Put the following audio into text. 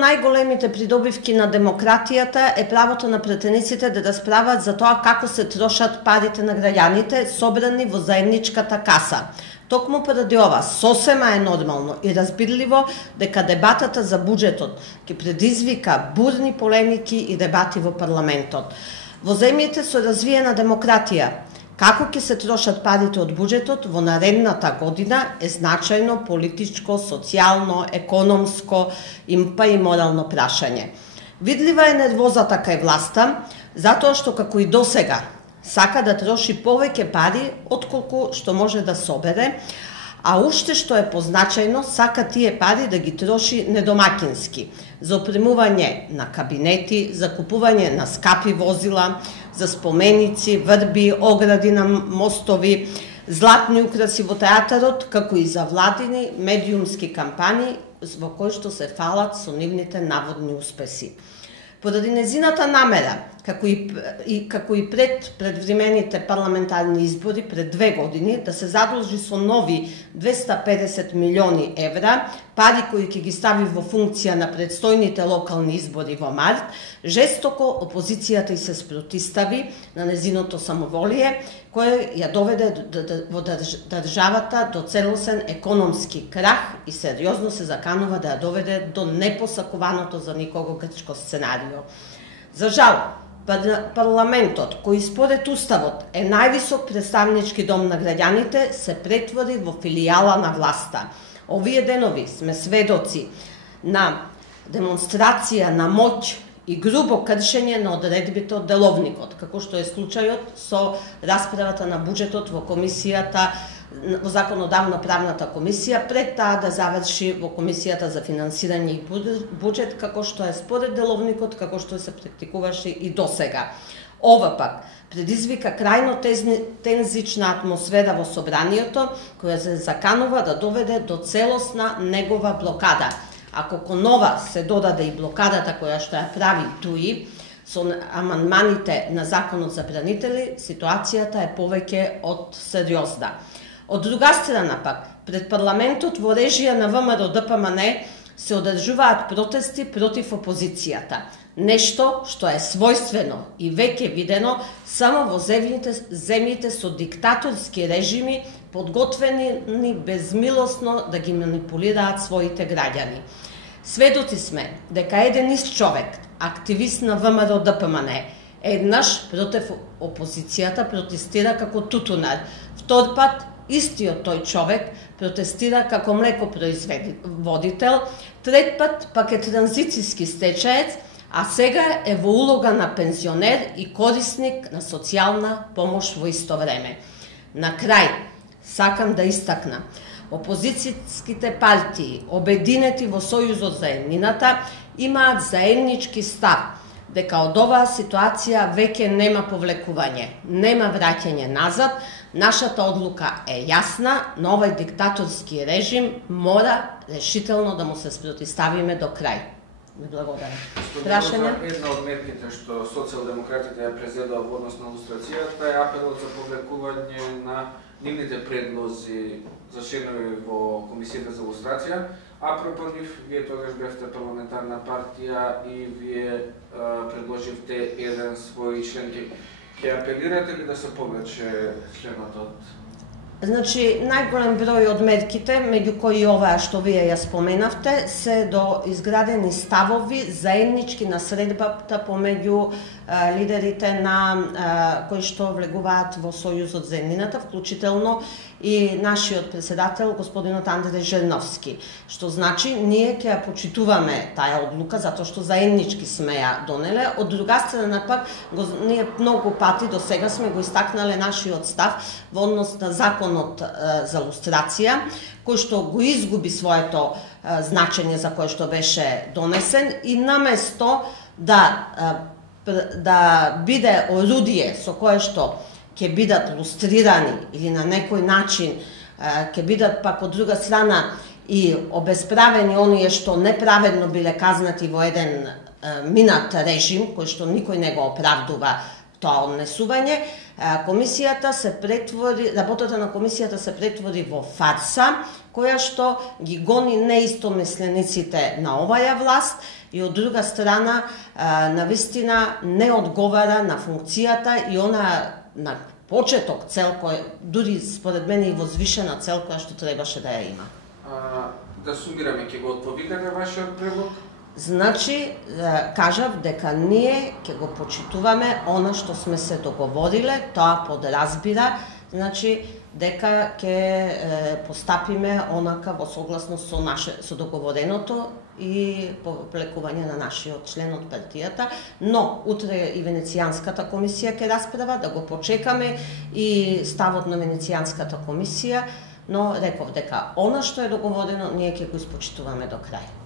Најголемите придобивки на демократијата е правото на претениците да расправат за тоа како се трошат парите на граѓаните собрани во заедничката каса. Токму поради ова, сосема е нормално и разбирливо дека дебатата за буџетот ќе предизвика бурни полемики и дебати во парламентот. Во земјите со развиена демократија, како ќе се трошат парите од буџетот во наредната година е значајно политичко, социјално, економско па и морално прашање. Видлива е нервозата кај власта, затоа што како и досега сака да троши повеќе пари отколку што може да собере, а уште што е позначајно, сака тие пари да ги троши недомакински, за опремување на кабинети, за купување на скапи возила, за споменици, врби, огради на мостови, златни украси во театарот, како и за владини медиумски кампањи во кои што се фалат со нивните наводни успеси. Поради незината намера, како и пред предвремените парламентарни избори пред 2 години, да се задолжи со нови 250 милиони евра, пари кои ќе ги стави во функција на предстојните локални избори во март, жестоко опозицијата и се спротистави на незиното самоволие, кое ја доведе во државата до целосен економски крах и сериозно се заканува да ја доведе до непосакуваното за никого грчко сценарио. За жал, парламентот, кој според Уставот е највисок представнички дом на граѓаните, се претвори во филијала на власта. Овие денови сме сведоци на демонстрација на моќ и грубо кршење на одредбите од деловникот, како што е случајот со расправата на буџетот во комисијата, во законодавно-правната комисија, пред таа да заврши во комисијата за финансирање и буџет, како што е според деловникот, како што се практикуваше и досега. Ова пак предизвика крајно тензична атмосфера во собранието, која се заканува да доведе до целосна негова блокада. Ако кон нова се додаде и блокадата која што ја прави ТУИ, со амандманите на законот за бранители, ситуацијата е повеќе од сериозна. Од друга страна пак, пред парламентот во режија на ВМРО ДПМН се одржуваат протести против опозицијата. Нешто што е својствено и веќе видено само во земјите со диктаторски режими, подготвени безмилосно да ги манипулираат своите граѓани. Сведоци сме дека еден ист човек, активист на ВМРО ДПМН, еднаш против опозицијата протестира како тутунар, втор пат истиот тој човек протестира како млекопроизводител, трет пат пак е транзицијски стечаец, а сега е во улога на пензионер и корисник на социјална помош во исто време. На крај, сакам да истакна, опозицијските партии, обединети во Сојузот за еднината, имаат заеднички став дека од оваа ситуација веќе нема повлекување, нема враќање назад, нашата одлука е јасна, на овој диктаторски режим мора решително да му се спротиставиме до крај. Благодарам. Прашање? Една од мерките што социјалдемократите ја презедува во однос на лустрацијата е апелот за повлекување на нивните предлози за членови во Комисијата за лустрација. Апропо нив, вие тогаш бевте парламентарна партија и вие предложивте еден свој член. Ќе апелирате ли да се повлече членот од? Значи, најголем број од мерките, меѓу кои оваа што вие ја споменавте, се до изградени ставови заеднички на средбата помеѓу лидерите на кои што влегуваат во Сојузот за еднината, вклучително и нашиот председател, господинот Андреј Жерновски. Што значи, ние ќе ја почитуваме таа одлука, затоа што заеднички сме ја донеле. Од друга страна пак, ние многу пати до сега сме го истакнале нашиот став во однос на законот за лустрација, кој што го изгуби своето значење за кое што беше донесен и наместо да биде орудие со кое што ќе бидат лустрирани или на некој начин ќе бидат пак од друга страна и обесправени оние што неправедно биле казнати во еден минат режим, кој што никој не го оправдува тоа однесување, работата на комисијата се претвори во фарса, која што ги гони неистомислениците на оваа власт и од друга страна навистина не одговара на функцијата и она на почеток цел кој дури според мене и возвишена цел која што требаше да ја има. Да сумираме, ќе го отповикате вашиот предлог? Значи, кажав дека ние ќе го почитуваме она што сме се договориле, тоа подразбира, значи дека ќе постапиме онака во согласност со договореното и по плекување на нашиот член од партијата, но утре и Венецијанската комисија ќе расправа, да го почекаме и ставот на Венецијанската комисија, но реков дека она што е договорено ние ќе го испочитуваме до крај.